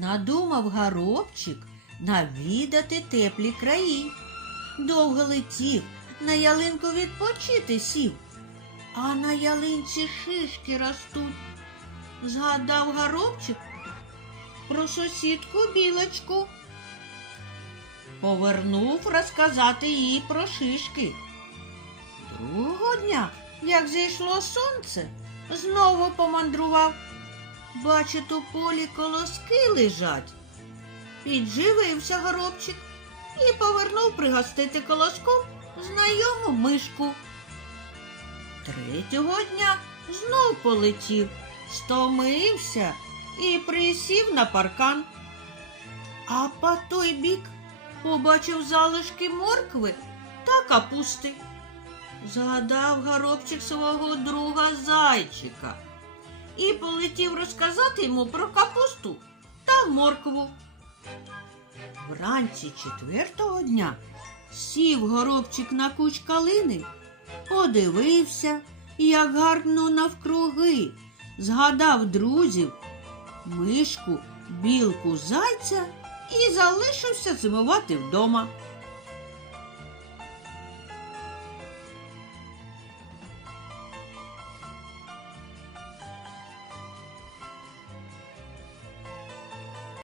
Надумав горобчик навідати теплі краї. Довго летів, на ялинку відпочити сів, а на ялинці шишки ростуть. Згадав горобчик про сусідку білочку. Повернув розказати їй про шишки. Другого дня, як зійшло сонце, знову помандрував. Бачить, у полі колоски лежать. Підживився горобчик і повернув пригостити колоском знайому мишку. Третього дня знов полетів, стомився і присів на паркан. А по той бік побачив залишки моркви та капусти. Згадав горобчик свого друга зайчика і полетів розказати йому про капусту та моркву. Вранці четвертого дня сів горобчик на куч калини, подивився, як гарно навкруги, згадав друзів, мишку, білку, зайця і залишився зимувати вдома.